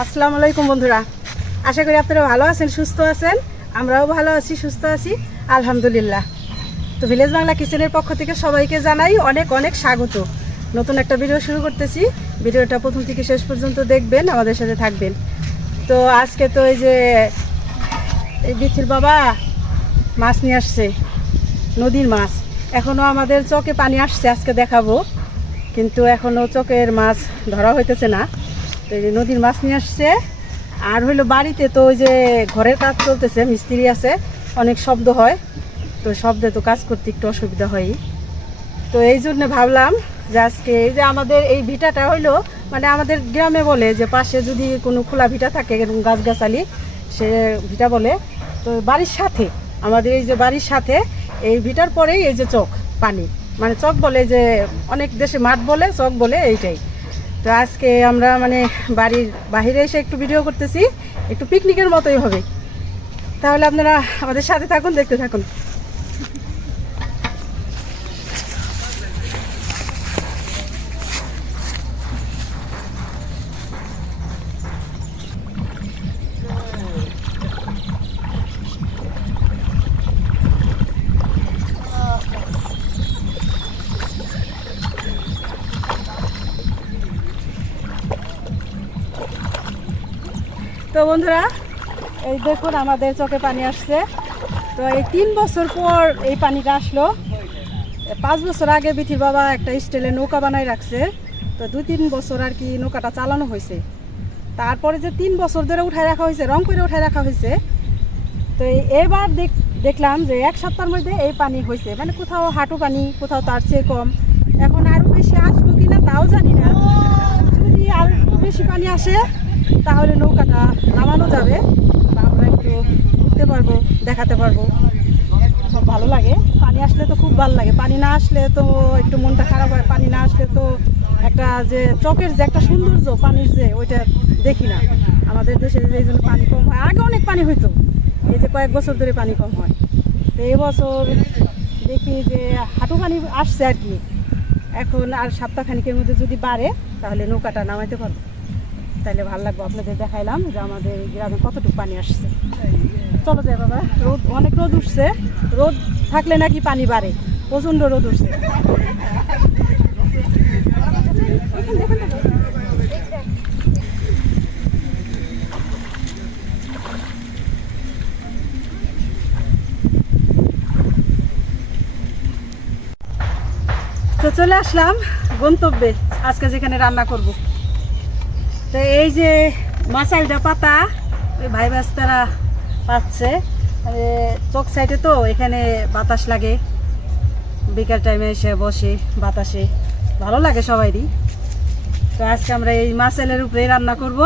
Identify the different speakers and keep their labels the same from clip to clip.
Speaker 1: আসসালামু আলাইকুম বন্ধুরা। আশা করি আপনারা ভালো আছেন, সুস্থ আছেন। আমরাও ভালো আছি, সুস্থ আছি। আলহামদুলিল্লাহ। তো ভিলেজ বাংলা কিচেনের পক্ষ থেকে সবাইকে জানাই অনেক অনেক স্বাগত। নতুন একটা ভিডিও শুরু করতেছি। ভিডিওটা প্রথম থেকে শেষ পর্যন্ত দেখবেন, আমাদের সাথে থাকবেন। তো আজকে তো এই যে এই বিথির বাবা মাছ নিয়ে আসছে, নদীর মাছ। এখনও আমাদের চকে পানি আসছে, আজকে দেখাবো। কিন্তু এখনও চকের মাছ ধরা হইতেছে না। তো এই নদীর মাছ নিয়ে আসছে। আর হইল বাড়িতে তো ওই যে ঘরের কাজ চলতেছে, মিস্ত্রি আছে, অনেক শব্দ হয়। তো শব্দে তো কাজ করতে একটু অসুবিধা হয়। তো এই জন্য ভাবলাম যে আজকে এই যে আমাদের এই ভিটাটা হইল মানে আমাদের গ্রামে বলে যে পাশে যদি কোনো খোলা ভিটা থাকে এরকম গাছগাছালি, সে ভিটা বলে। তো বাড়ির সাথে, আমাদের এই যে বাড়ির সাথে এই ভিটার পরেই এই যে চক পানি। মানে চক বলে যে অনেক দেশে মাঠ বলে, চক বলে এইটাই। তো আজকে আমরা মানে বাড়ির বাহিরে এসে একটু ভিডিও করতেছি। একটু পিকনিকের মতোই হবে। তাহলে আপনারা আমাদের সাথে থাকুন, দেখতে থাকুন। তো বন্ধুরা, এই দেখুন আমাদের চোখে পানি আসছে। তো এই তিন বছর পর এই পানিটা আসলো। পাঁচ বছর আগে বিথির বাবা একটা স্টিলের নৌকা বানাই রাখছে। তো দু তিন বছর আর কি নৌকাটা চালানো হয়েছে। তারপরে যে তিন বছর ধরে উঠায় রাখা হয়েছে, রং করে উঠায় রাখা হয়েছে। তো এবার দেখ দেখলাম যে এক সপ্তাহের মধ্যে এই পানি হয়েছে। মানে কোথাও হাঁটু পানি, কোথাও তার চেয়ে কম। এখন আরও বেশি আসব কি না তাও জানি না। যদি আরও বেশি পানি আসে তাহলে নৌকাটা নামানো যাবে বা আমরা একটু ঘুরতে পারব, দেখাতে পারব। খুব ভালো লাগে। পানি আসলে তো খুব ভালো লাগে। পানি না আসলে তো একটু মনটা খারাপ হয়। পানি না আসলে তো একটা যে চকের যে একটা সৌন্দর্য পানির যে, ওইটা দেখি না। আমাদের দেশে এই জন্য পানি কম হয়। আগে অনেক পানি হইতো। এই যে কয়েক বছর ধরে পানি কম হয়। তো এই বছর দেখি যে হাঁটু পানি আসছে আর কি। এখন আর সপ্তাহখানিকের মধ্যে যদি বাড়ে, তাহলে নৌকাটা নামাইতে পারব। তাহলে ভালো লাগবে। আপনাদের দেখাইলাম যে আমাদের গ্রামে কতটুকু পানি আসছে। চলো যাই বাবা, রোদ, অনেক রোদ উঠছে। রোদ থাকলে নাকি পানি বাড়ে। প্রচণ্ড রোদ উঠছে। তো চলে আসলাম গন্তব্যে। আজকে যেখানে রান্না করব। তো এই যে মাসাইলটা পাতা ওই ভাই বাস্তারা পাচ্ছে। চোখ সাইডে তো এখানে বাতাস লাগে। বিকাল টাইমে এসে বসে বাতাসে। ভালো লাগে সবাইরই। তো আজকে আমরা এই মাছেলের উপরে রান্না করব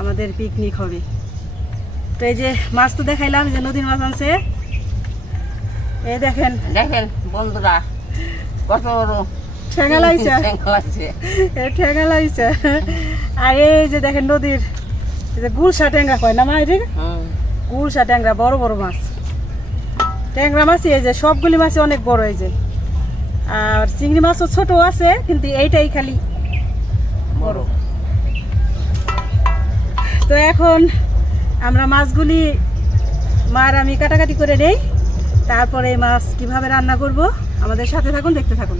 Speaker 1: আমাদের পিকনিক হবে। তো এই যে মাছ তো দেখাইলাম যে নদীর মাছ আনছে। এই দেখেন।
Speaker 2: দেখেন বন্ধুরা কত বড়
Speaker 1: ঠেঙা
Speaker 2: লাগছে
Speaker 1: ঠেঙা লাইছে। আর এই যে দেখেন নদীর যে গুলশা ট্যাংরা কয় না মা এটা গুলশা ট্যাংরা বড় বড় মাছ। ট্যাংরা মাছই এই যে সবগুলি মাছই অনেক বড় এই যে। আর চিংড়ি মাছও ছোট আছে কিন্তু এইটাই খালি বড়। তো এখন আমরা মাছগুলি মার আমি কাটাকাটি করে নেই। তারপরে মাছ কীভাবে রান্না করব আমাদের সাথে থাকুন দেখতে থাকুন।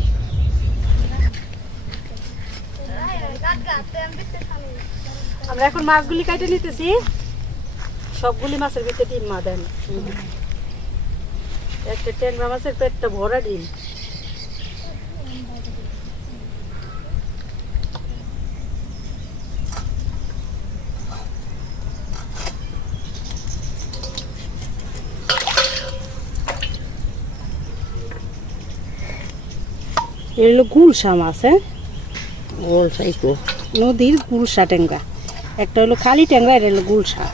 Speaker 1: আমরা এখন মাছগুলি কাটে নিতেছি। সবগুলি মাছের ভিতরে ডিম মা দেন। একটা ট্যাংরা মাছের পেটটা ভরা ডিম। এগুলো গুলশা মাছ হ্যাঁ?
Speaker 2: গুলশাই তো।
Speaker 1: নদীর গুলশা ট্যাংরা। একটা হলো খালি ট্যাংরা এটা হলো গুলশা।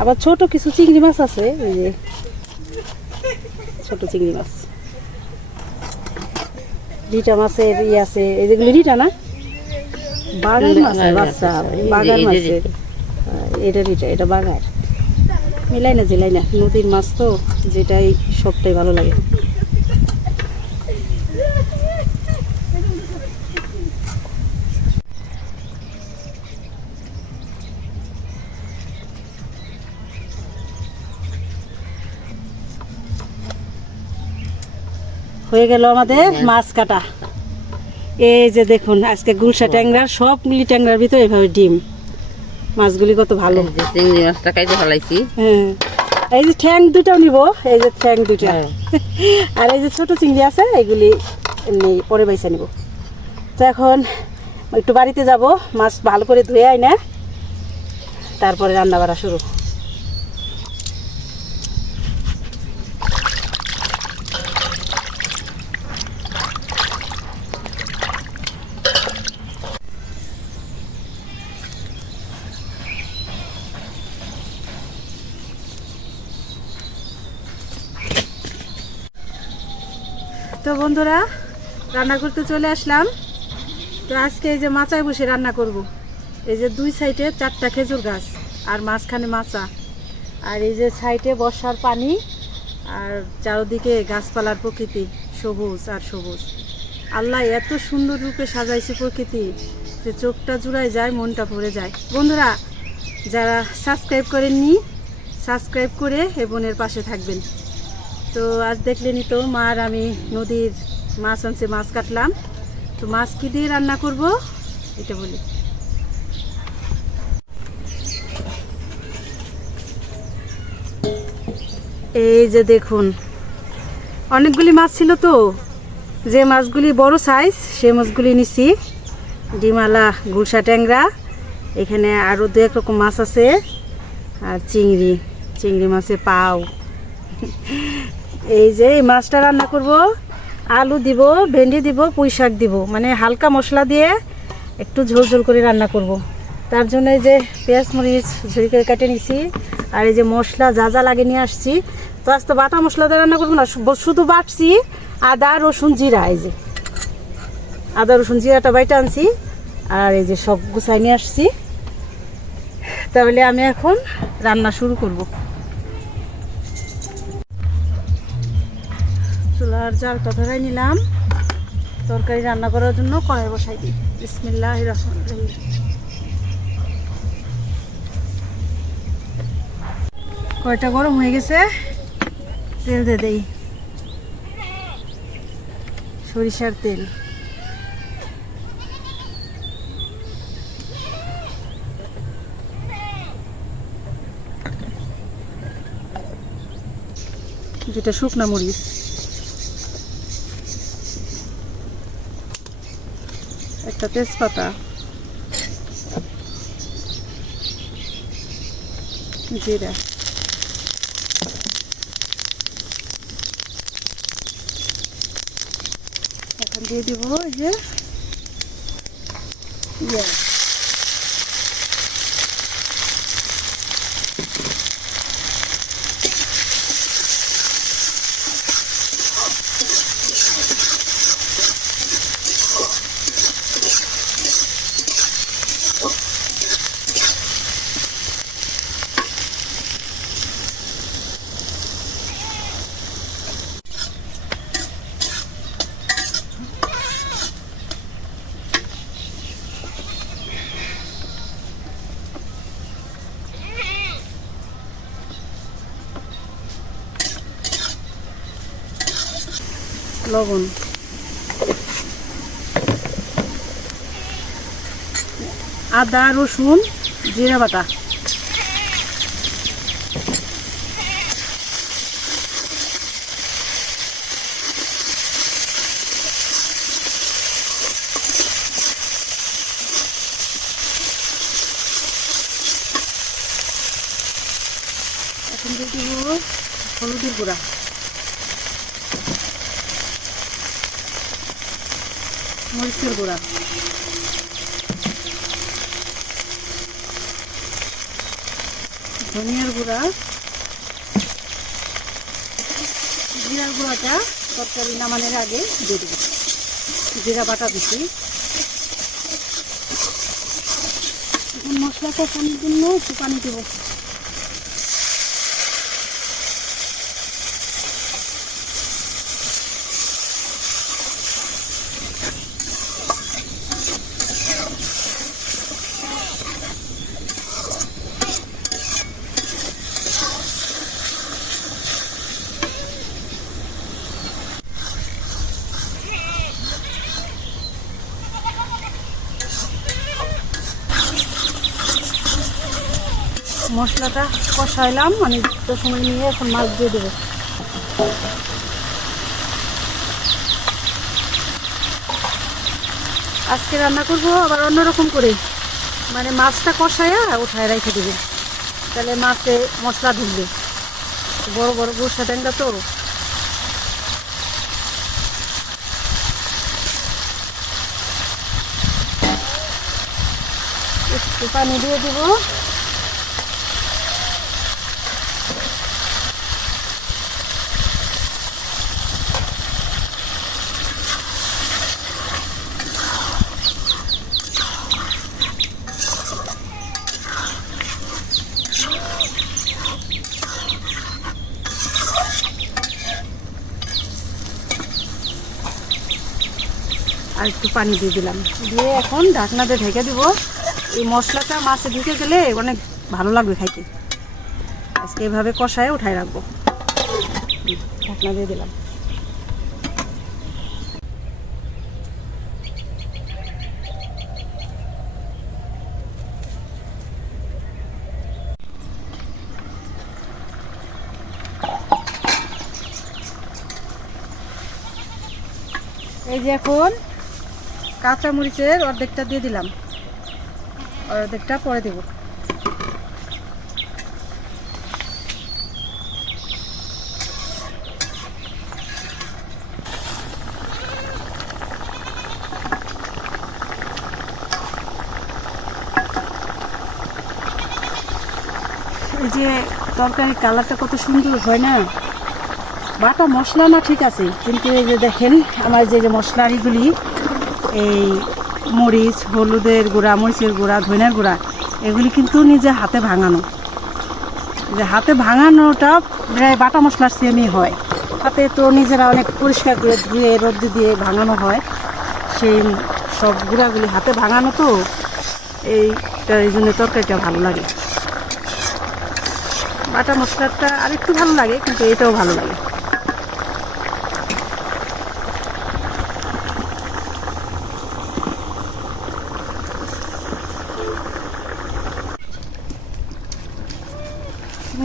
Speaker 1: আবার ছোট কিছু চিংড়ি মাছ আছে এই যে ছোট চিংড়ি মাছ। রিটা মাছের ই আছে এই যেগুলো রিটা না? বাগার মাছের বাচ্চা বাগার মাছের। এটা রিটা এটা বাগার মিলাই না জেলাই না নদীর মাছ তো যেটাই সবটাই ভালো লাগে। হয়ে গেল আমাদের মাছ কাটা। এই যে দেখুন আজকে গুলশা ট্যাংরার সবগুলি ট্যাংরার ভিতরে এভাবে ডিম। মাছগুলি কত ভালো।
Speaker 2: চিংড়ি মাছটা কাইতে ফেলাইছি।
Speaker 1: হ্যাঁ। এই যে ঠ্যাং দুটাও নিব এই যে ঠ্যাং দুটা।
Speaker 2: হ্যাঁ।
Speaker 1: আর এই যে ছোট চিংড়ি আছে এগুলি এমনি পরে বাইসা নিব। তো এখন একটু বাড়িতে যাব মাছ ভালো করে ধুয়ে আয় না। তারপরে রান্না বাড়া শুরু। তো বন্ধুরা, রান্না করতে চলে আসলাম। তো আজকে এই যে মাচায় বসে রান্না করব। এই যে দুই সাইডে চারটা খেজুর গাছ আর মাঝখানে মাচা। আর এই যে সাইডে বর্ষার পানি আর চারদিকে গাছপালার প্রকৃতি, সবুজ আর সবুজ। আল্লাহ এত সুন্দর রূপে সাজাইছে প্রকৃতি যে চোখটা জুড়ায় যায়, মনটা ভরে যায়। বন্ধুরা, যারা সাবস্ক্রাইব করেননি, সাবস্ক্রাইব করে এ বোনের পাশে থাকবেন। তো আজ দেখলেনি তো, মা আর আমি নদীর মাছ আনছে, মাছ কাটলাম। তো মাছ কি দিয়ে রান্না করব? এটা বলি। এই যে দেখুন, অনেকগুলি মাছ ছিল তো। যে মাছগুলি বড় সাইজ সে মাছগুলি নিছি। ডিমালা গুলশা ট্যাংরা, এখানে আরও দু এক রকম মাছ আছে। আর চিংড়ি চিংড়ি মাছে পাও। এই যে এই মাছটা রান্না করব, আলু দিব, ভেন্ডি দিব, পুঁই শাক দিব। মানে হালকা মশলা দিয়ে একটু ঝোল ঝোল করে রান্না করব। তার জন্য এই যে পেঁয়াজ, মরিচ ঝুড়ি করে কেটে নিছি। আর এই যে মশলা যা যা লাগে নিয়ে আসছি। তো আজ তো বাটা মশলা দিয়ে রান্না করব না শুধু বাটছি আদা, রসুন, জিরা, এই যে। আদা, রসুন, জিরাটা বাইটা আনছি। আর এই যে সব গুছাই নিয়ে আসছি। তাহলে আমি এখন রান্না শুরু করব। চুলার জালটা ধরাই নিলাম। তরকারি রান্না করার জন্য কড়াই বসাই দিই। বিসমিল্লাহ রহমান রহিম। কয়টা গরম হয়ে গেছে। তেল দিয়ে দেই। সরিষার তেল। যেটা শুকনা মরিচ। একটা তেজপাতা জিরা এখন দিয়ে দিব এই যে ইয়ে লবণ। আদা রসুন জিরা বাটা এখন দিয়ে দিব হলুদের গুঁড়া মরিচের গুঁড়া ধনিয়ার গুঁড়া জিরার গুঁড়াটা তরকারি নামানোর আগে দিয়ে দেবো। জিরা বাটা দিচ্ছি। এখন মশলা কষানোর জন্য একটু পানি দেবো। কষাইলাম মানে তো সময় নিয়ে এখন মাছ দিয়ে দেবো। আজকে রান্না করব, আবার অন্যরকম করে মানে মাছটা কষায়া উঠায় রেখে দেবে। তাহলে মাছে মশলা ঢুকবে। বড় বড় গুসা ট্যাংরা তো একটু পানি দিয়ে দেবো। আর একটু পানি দিয়ে দিলাম। দিয়ে এখন ঢাকনাতে ঢেকে দিব। এই মশলাটা মাছে ঢুকে গেলে অনেক ভালো লাগবে খাইতে। আজকে এভাবে কষায় উঠায় রাখব। ঢাকনা দিয়ে দিলাম। এই যে এখন কাঁচা মরিচের অর্ধেকটা দিয়ে দিলাম। অর্ধেকটা পরে দেব। এই যে তরকারির কালারটা কত সুন্দর হয় না? বাটা মশলা না ঠিক আছে, কিন্তু এই যে দেখেন, আমার যে মশলারিগুলি এই মরিচ, হলুদের গুঁড়া, মরিচের গুঁড়া ধনিয়ার গুঁড়া, এগুলি কিন্তু নিজে হাতে ভাঙানো। যে হাতে ভাঙানোটা প্রায় বাটা মশলার সেমই হয়। হাতে তো নিজেরা অনেক পরিষ্কার করে ধুয়ে, রোদ্দে দিয়ে ভাঙানো হয়। সেই সব গুঁড়াগুলি হাতে ভাঙানো তো এইটা এই জন্য তরকারিটা ভালো লাগে। বাটা মশলাটা আরেকটু ভালো লাগে, কিন্তু এটাও ভালো লাগে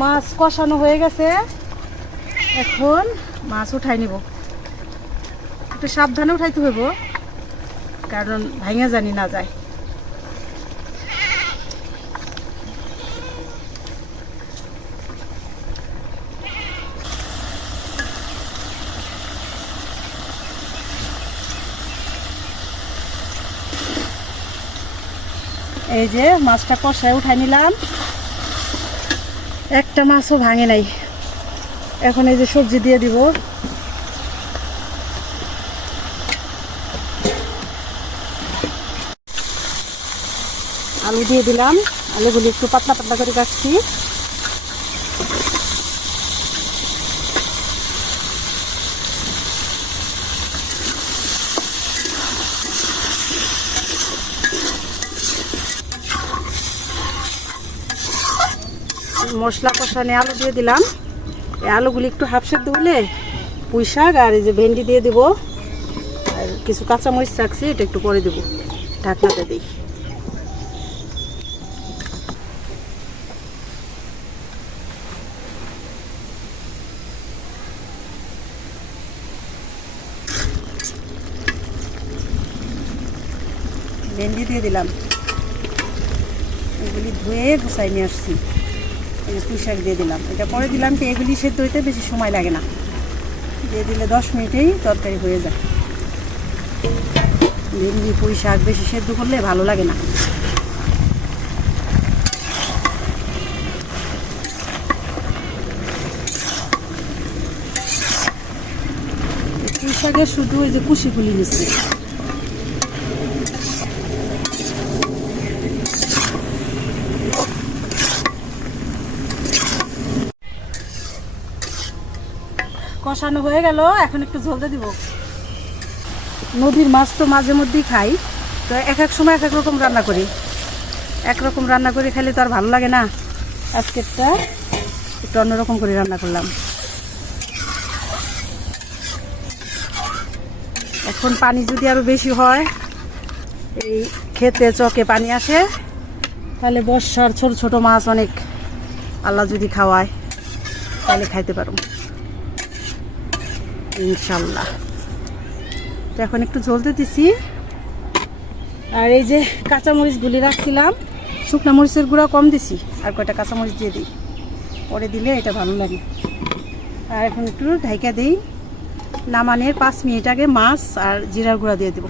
Speaker 1: মাছ কষানো হয়ে গেছে। এখন মাছ উঠাই নিব। একটু সাবধানে উঠাইতে হইব, কারণ ভাঙা জানি না যায়। এই যে মাছটা কষায় উঠাই নিলাম। একটা মাছও ভাঙে নাই। এখন এই যে সবজি দিয়ে দিব। আলু দিয়ে দিলাম। আলুগুলি একটু পাতলা পাতলা করে কাটছি। মশলা কষানে আলু দিয়ে দিলাম। এই আলুগুলি একটু হাফ সেদ্ধ হলে পুঁই শাক আর এই যে ভেন্ডি দিয়ে দিব। আর কিছু কাঁচামরিচ রাখছি, এটা একটু পরে দেবো। ঢাকনাতে দিই। ভেন্ডি দিয়ে দিলাম। এগুলি ধুয়ে গুছাই নিয়ে আসছি। যে পুঁই শাক দিয়ে দিলাম। এটা পরে দিলাম কি এগুলি সেদ্ধ হইতে বেশি সময় লাগে না। দিয়ে দিলে দশ মিনিটেই তরকারি হয়ে যায়। ভেন্ডি পুঁই শাক বেশি সেদ্ধ করলে ভালো লাগে না। শুধু ওই যে কুশি ফুলি নিচ্ছে কষানো হয়ে গেল, এখন একটু ঝোলতে দিব। নদীর মাছ তো মাঝে মধ্যেই খাই, তো এক এক সময় এক এক রকম রান্না করি। একরকম রান্না করে খেলে তো আর ভালো লাগে না। আজকেরটা একটু অন্যরকম করে রান্না করলাম। এখন পানি যদি আরও বেশি হয়, এই খেতে চকে পানি আসে, তাহলে বর্ষার ছোট ছোট মাছ অনেক আল্লাহ যদি খাওয়ায়, তাহলে খাইতে পারো। ইনশাল্লাহ। তো এখন একটু জ্বলতে দিছি। আর এই যে কাঁচামরিচগুলি রাখছিলাম, শুকনো মরিচের গুঁড়া কম দিছি, আর কয়টা কাঁচামরিচ দিয়ে দিই। পরে দিলে এটা ভালো লাগে। আর এখন একটু ঢাইকা দিই। নামানের পাঁচ মিনিট আগে মাছ আর জিরার গুঁড়া দিয়ে দেবো।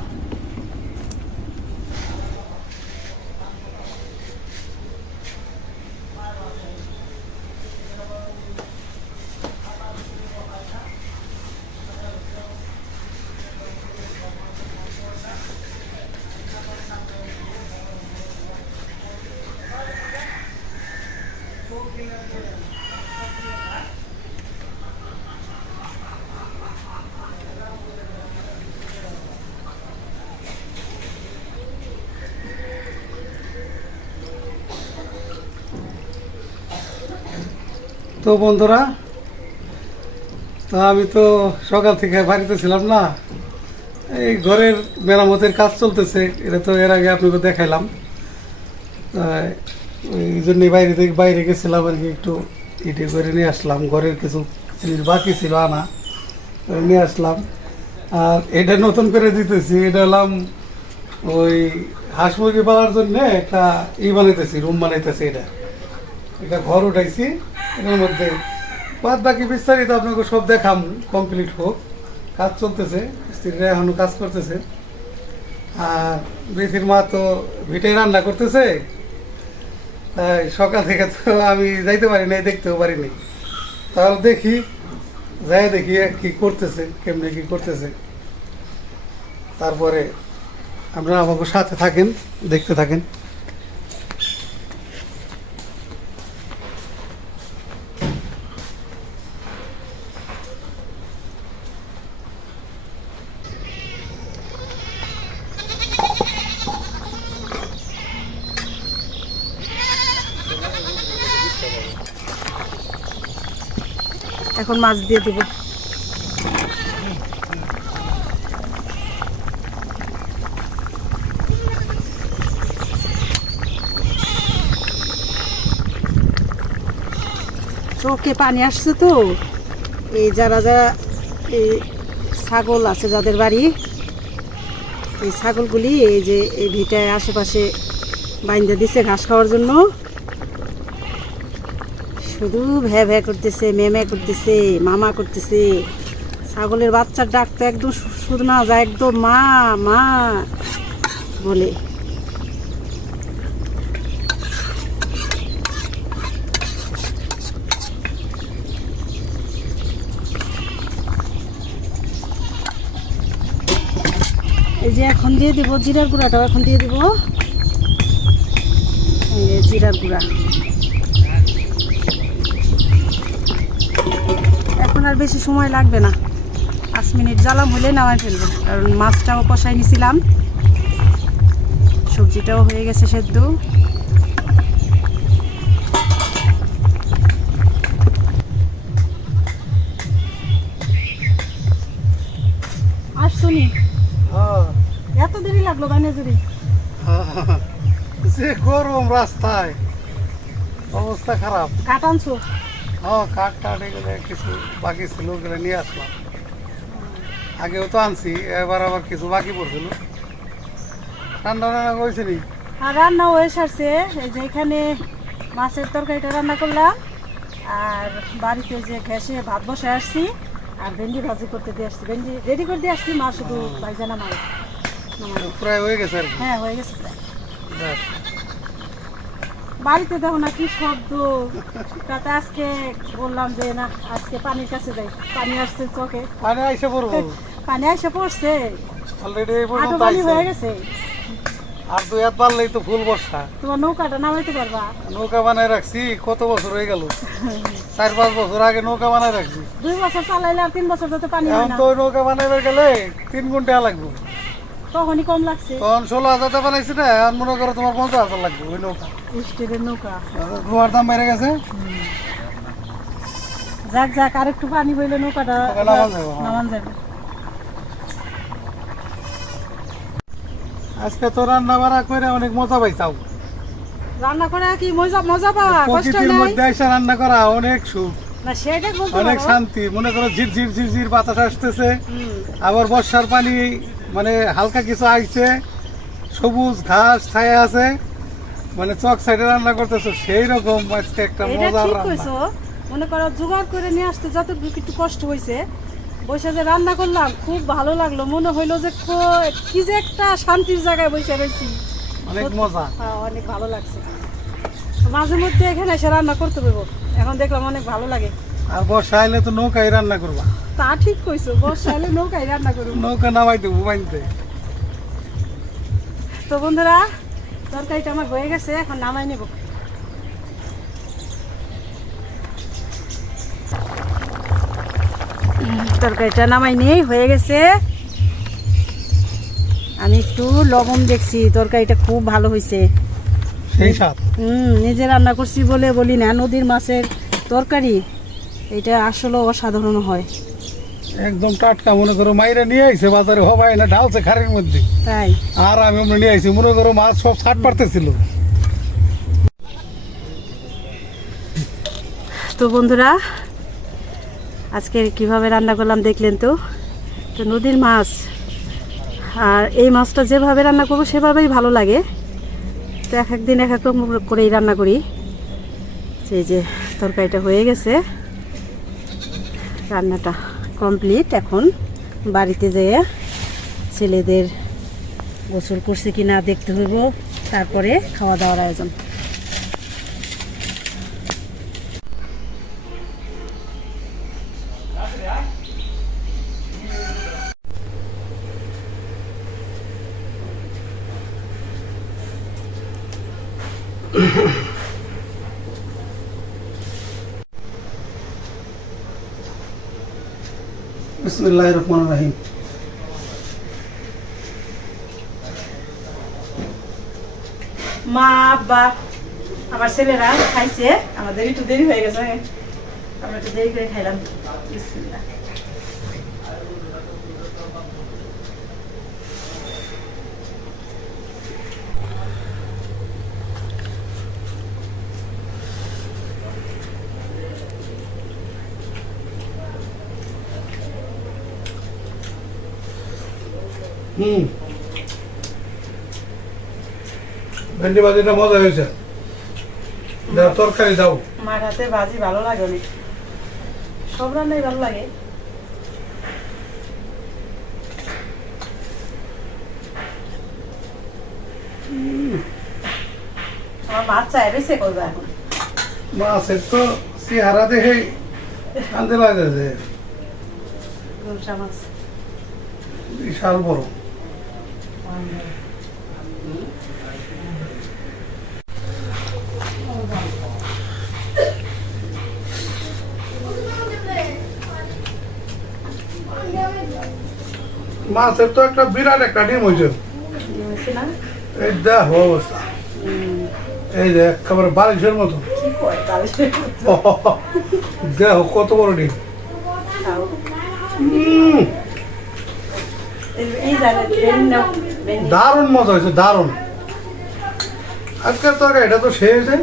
Speaker 3: তো বন্ধুরা, তো আমি তো সকাল থেকে বাড়িতে ছিলাম না। এই ঘরের মেরামতের কাজ চলতেছে, এটা তো এর আগে আপনাকে দেখাইলাম। এই জন্যই বাইরে থেকে বাইরে গেছিলাম আর কি, একটু ইটে করে নিয়ে আসলাম। ঘরের কিছু জিনিস বাকি ছিল, আনা। নিয়ে আসলাম। আর এটা নতুন করে দিতেছি, এটা হলাম ওই হাঁস মুরগি পালার জন্যে একটা ই বানাইতেছি, রুম বানাইতেছি এটা। এটা ঘর উঠাইছি। এর মধ্যে। বাদ বাকি বিস্তারিত আপনাকে সব দেখাম। কমপ্লিট হোক। কাজ চলতেছে। স্ত্রীরা এখনও কাজ করতেছে। আর বেথির মা তো ভিটে রান্না করতেছে। তাই সকাল থেকে তো আমি যাইতে পারি নাই, দেখতেও পারিনি তাহলে দেখি, যাই দেখি কি করতেছে, কেমনে কি করতেছে। তারপরে আপনারা আমাকে সাথে থাকেন, দেখতে থাকেন
Speaker 1: এখন মাছ দিয়ে দেবো। চোখে পানি আসছে তো। এই যারা যারা এই ছাগল আছে যাদের বাড়ি, এই ছাগলগুলি এই যে এই ভিটায় আশেপাশে বাইন্দা দিছে ঘাস খাওয়ার জন্য। শুধু ভ্যা ভ্যা করতেছে মেমে করতেছে, মামা করতেছে। ছাগলের বাচ্চার ডাক তো একদম না যায় একদম মা মা বলে। এই যে এখন দিয়ে দিব জিরার গুঁড়াটাও, এখন দিয়ে দিব। জিরার গুঁড়া। আর বেশি সময় লাগবে না। পাঁচ মিনিট জ্বালাম হলে নামাই ফেলব। কারণ মাছটাও কষাই নিছিলাম। সবজিটাও হয়ে গেছে সেদ্ধ। আসছনি
Speaker 3: হ্যাঁ।
Speaker 1: এত দেরি লাগল বানিয়ে
Speaker 3: যে গরম রাস্তায় অবস্থা খারাপ।
Speaker 1: কাট আনছো
Speaker 3: হ্যাঁ কাঠ টাট এগুলো কিছু বাকি ছিল ওগুলো নিয়ে আসলাম। আগেও তো আনছি এবার আবার কিছু বাকি পড়ছিল। রান্না করেছে নি?
Speaker 1: আর রান্না হয়ে সারছে। এই যে এখানে মাছের তরকারিটা রান্না করলাম আর বাড়িতে যে গ্যাসে ভাত বসে আসছি আর ভেন্ডি ভাজি করতে দিয়ে আসছি। ভেন্ডি রেডি করে দিয়ে আসছি মা শুধু ভাইজা নামাই নামাই
Speaker 3: প্রায় হয়ে গেছে
Speaker 1: হ্যাঁ হয়ে গেছে বাড়িতে দেখো না কি শব্দ। তাতে আজকে বললাম যে না আজকে পানির কাছে যাই। পানি আসছে চোখে।
Speaker 3: পানি আইসে পড়ব।
Speaker 1: পানি এসে পড়ছে।
Speaker 3: অলরেডি
Speaker 1: আটো পানি হয়ে গেছে।
Speaker 3: আর দুই হাত পারলেই তো ফুল বর্ষা।
Speaker 1: তোমার নৌকাটা নামাইতে পারবা?
Speaker 3: নৌকা বানায় রাখছি কত বছর হয়ে গেল? চার পাঁচ বছর আগে নৌকা বানায় রাখছি।
Speaker 1: দুই বছর চালাইলে আর তিন বছর যাতে পানি
Speaker 3: এখন
Speaker 1: না।
Speaker 3: তো নৌকা বানাইবার গেলে তিন ঘণ্টা লাগবে।
Speaker 1: তখনই কম লাগছে?
Speaker 3: তখন ষোলো হাজার টাকা বানাইছি না এখন মনে করো তোমার পঞ্চাশ হাজার লাগবে ওই নৌকা।
Speaker 1: স্টিলের নৌকা।
Speaker 3: রুয়ার দাম বেড়ে গেছে।
Speaker 1: যাক যাক আর একটু পানি হইলে নৌকাটা
Speaker 3: নামান যাবে, হ্যাঁ।
Speaker 1: নামান যাবে।
Speaker 3: আজকে তো রান্না বাড়া করে অনেক মজা পাইছাও।
Speaker 1: রান্না করা কি মজা মজা পাওয়া? কষ্ট নাই?
Speaker 3: মধ্যে এসে রান্না করা অনেক সুখ।
Speaker 1: না সেটা
Speaker 3: অনেক শান্তি। মনে করো ঝির ঝির ঝির ঝির বাতাস আসতেছে। আবার বর্ষার পানি মানে হালকা কিছু আইছে সবুজ ঘাস ছায়া আছে মানে চক সাইডে রান্না করতেছো সেই রকম আজকে একটা রান্না।
Speaker 1: মনে করো জোগাড় করে নিয়ে আসতে যত একটু কষ্ট হয়েছে বসে যে রান্না করলাম খুব ভালো লাগল মনে হইল যে কো- কি যে একটা শান্তির জায়গায় বসে রয়েছি
Speaker 3: অনেক মজা।
Speaker 1: হ্যাঁ, অনেক ভালো লাগছে। মাঝে মধ্যে এখানে এসে রান্না করতে পারব এখন দেখলাম অনেক ভালো লাগে।
Speaker 3: আর বর্ষা আইলে তো নৌকায় রান্না করবা।
Speaker 1: তা ঠিক কইছো বর্ষা এলে নৌকায় রান্না করব
Speaker 3: নৌকা নামাই দেবো বানিতে
Speaker 1: তো বন্ধুরা তরকারিটা আমার হয়ে গেছে এখন নামাই নেব। তরকারিটা নামাই নেই হয়ে গেছে। আমি একটু লবণ দেখছি তরকারিটা খুব ভালো হয়েছে
Speaker 3: সেই সাথ
Speaker 1: হুম নিজে রান্না করছি বলে বলি না নদীর মাছের তরকারি। এটা আসলে অসাধারণ হয়।
Speaker 3: একদম টাটকা মনে করো মাইরা নিয়ে আইছে বাজারে হবাই না ঢালছে খারের মধ্যে।
Speaker 1: তাই।
Speaker 3: আর আমি আমরা নিয়ে আইছি মনে করো মাছ সব ছাট পারতেছিল
Speaker 1: তো বন্ধুরা আজকে কীভাবে রান্না করলাম দেখলেন তো? তো নদীর মাছ আর এই মাছটা যেভাবে রান্না করব সেভাবেই ভালো লাগে। তো এক একদিন এক এক রকম করেই রান্না করি। সেই যে তরকারিটা হয়ে গেছে। রান্নাটা কমপ্লিট। এখন বাড়িতে যেয়ে ছেলেদের গোসল করছে কি না দেখতে হইব, তারপরে খাওয়া দাওয়ার আয়োজন।
Speaker 3: বিসমুল্লাহ রহমান রাহিম।
Speaker 1: মা বাপ আমার ছেলেরা খাইছে। আমাদের একটু দেরি হয়ে গেছে। আমরা একটু দেরি করে খাইলাম। বিসমিল্লাহ।
Speaker 3: হুম। ভেন্ডি ভাজিটা মজা হয়েছে। দাও, তরকারি দাও।
Speaker 1: মার হাতে ভাজি ভালো লাগে অনেক। সব রান্নাই ভালো লাগে। আমার বাচ্চা এসে করবে এখন।
Speaker 3: মাছের তো চেহারা দেখে আনতে লাগে
Speaker 1: মাছ।
Speaker 3: বিশাল বড়। মাছের তো একটা বিরাট একটা ডিম হয়েছে। এই দেখ অবস্থা। এই যে একেবারে বালিশের মতো। দেখ কত বড় ডিম।
Speaker 1: এই- এই
Speaker 3: দারুণ মজা হয়েছে দারুণ। আজকের তরকারি এটা তো শেষ হয়েছে।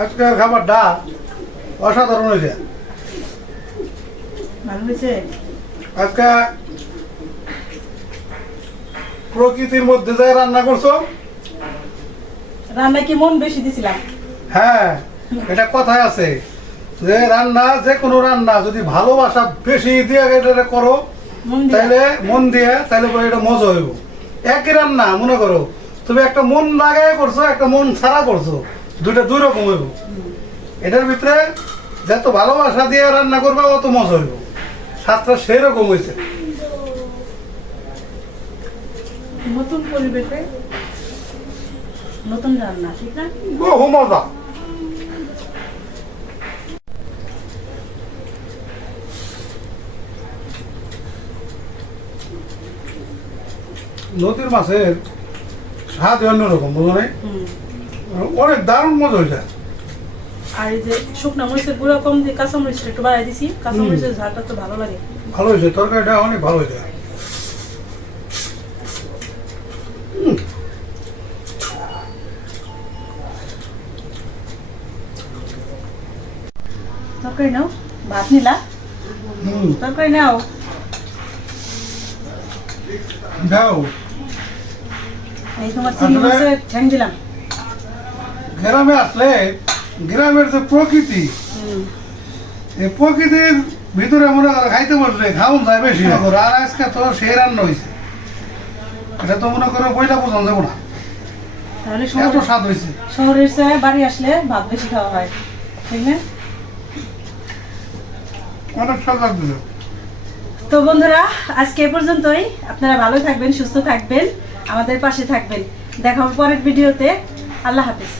Speaker 3: আজকের খাবারটা অসাধারণ হয়েছে। আজকে প্রকৃতির মধ্যে যে রান্না করছ
Speaker 1: রান্নায় কি মন বেশি দিছিলাম?
Speaker 3: হ্যাঁ এটা কথায় আছে। যে রান্না যে কোনো রান্না যদি ভালোবাসা বেশি দিয়ে এটা করো
Speaker 1: মন দিয়ে?
Speaker 3: তাহলে মন দিয়ে তাহলে পরে এটা মজা হইব। একই রান্না মনে করো তুমি একটা মন লাগাই করছ একটা মন ছাড়া করছ দুইটা দুই রকম হইব। এটার ভিতরে যত ভালোবাসা দিয়ে রান্না করবে অত মজা হইব। স্বাদটা সেই রকম হয়েছে
Speaker 1: নতুন পরিবেশে নতুন রান্না ঠিক না?
Speaker 3: বহু মজা। নদীর মাছের স্বাদ অন্যরকম বুঝো নাই?
Speaker 1: হুম।
Speaker 3: অনেক দারুণ মজা হয়েছে
Speaker 1: আর এই যে শুকনো মরিচের গুঁড়ো কম দিয়ে কাঁচা মরিচটা একটু বাড়াই দিছি কাঁচা মরিচের ঝালটা তো ভালো লাগে।
Speaker 3: ভালো হয়েছে তরকারিটা অনেক ভালো হয়েছে
Speaker 1: তরকারি নাও ভাত নিলা? তরকারি নাও।
Speaker 3: দাও
Speaker 1: এই তোমার চিংড়ি মাছের ঠ্যাং দিলাম।
Speaker 3: গ্রামে আসলে গ্রামের যে প্রকৃতি এই প্রকৃতির ভিতরে মনে করো খাইতে বসলে খাওন যায় বেশি আর আজকে তো সেই রান্না হয়েছে এটা তো মনে করো বইটা বোঝানো যাব না? এত স্বাদ হয়েছে
Speaker 1: শহরের চেয়ে বাড়ি আসলে ভাত বেশি খাওয়া হয়। ঠিক না তো বন্ধুরা, আজকে এ পর্যন্তই। আপনারা ভালো থাকবেন, সুস্থ থাকবেন, আমাদের পাশে থাকবেন। দেখা হবে পরের ভিডিওতে। আল্লাহ হাফিজ।